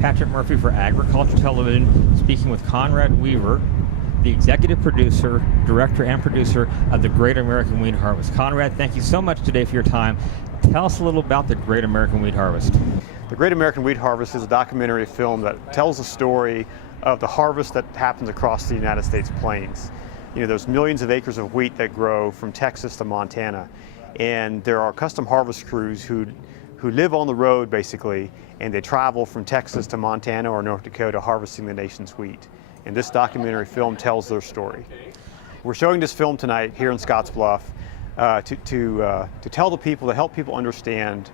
Patrick Murphy for Agriculture Television, speaking with Conrad Weaver, the executive producer, director, and producer of the Great American Wheat Harvest. Conrad, thank you so much today for your time. Tell us a little about the Great American Wheat Harvest. The Great American Wheat Harvest is a documentary film that tells the story of the harvest that happens across the United States plains. You know, there's millions of acres of wheat that grow from Texas to Montana, and there are custom harvest crews who live on the road basically, and they travel from Texas to Montana or North Dakota harvesting the nation's wheat. And this documentary film tells their story. We're showing this film tonight here in Scottsbluff to tell the people, to help people understand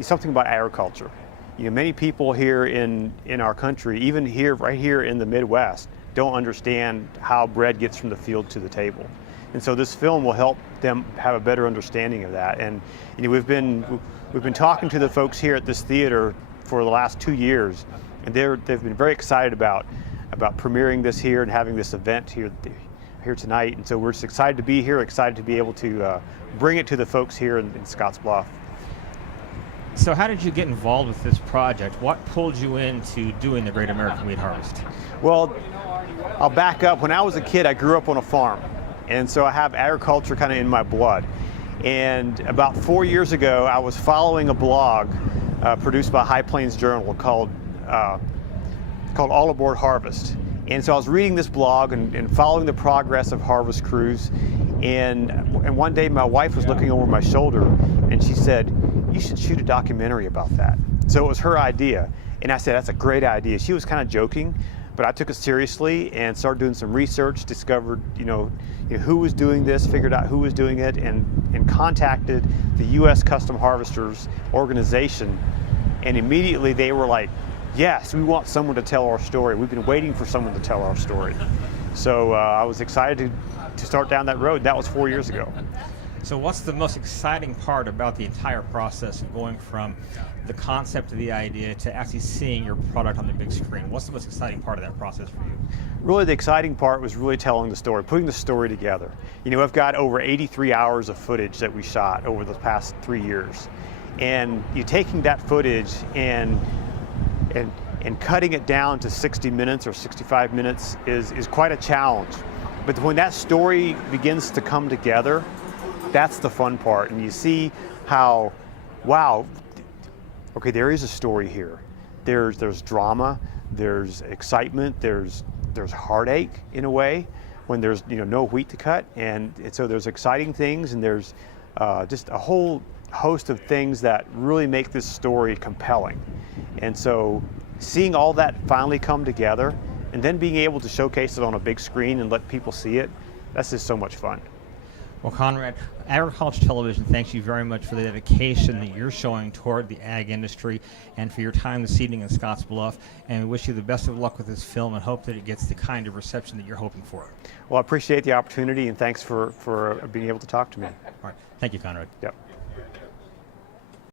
something about agriculture. You know, many people here in our country, even here, right here in the Midwest, don't understand how bread gets from the field to the table. And so this film will help them have a better understanding of that. And you know, we've been talking to the folks here at this theater for the last 2 years, and they've been very excited about premiering this here and having this event here tonight. And so we're just excited to be here, excited to be able to bring it to the folks here in Scottsbluff. So how did you get involved with this project? What pulled you into doing the Great American Wheat Harvest? Well, I'll back up. When I was a kid, I grew up on a farm. And so I have agriculture kind of in my blood. And about 4 years ago, I was following a blog produced by High Plains Journal called All Aboard Harvest. And so I was reading this blog and following the progress of harvest crews. And one day my wife was looking over my shoulder and she said, "You should shoot a documentary about that." So it was her idea. And I said, "That's a great idea." She was kind of joking, but I took it seriously and started doing some research, discovered who was doing this, figured out who was doing it, and contacted the U.S. Custom Harvesters organization. And immediately they were like, "Yes, we want someone to tell our story. We've been waiting for someone to tell our story." So I was excited to start down that road. That was 4 years ago. So what's the most exciting part about the entire process of going from the concept to the idea to actually seeing your product on the big screen? What's the most exciting part of that process for you? Really, the exciting part was really telling the story, putting the story together. You know, I've got over 83 hours of footage that we shot over the past 3 years. And you taking that footage and cutting it down to 60 minutes or 65 minutes is quite a challenge. But when that story begins to come together, that's the fun part. And you see how, wow, okay, there is a story here. There's drama, there's excitement, there's heartache in a way when there's no wheat to cut, and so there's exciting things, and there's just a whole host of things that really make this story compelling. And so seeing all that finally come together and then being able to showcase it on a big screen and let people see it, that's just so much fun. Well, Conrad, Agriculture Television thanks you very much for the dedication that you're showing toward the ag industry and for your time this evening in Scottsbluff. And we wish you the best of luck with this film and hope that it gets the kind of reception that you're hoping for. Well, I appreciate the opportunity, and thanks for being able to talk to me. All right. Thank you, Conrad. Yep.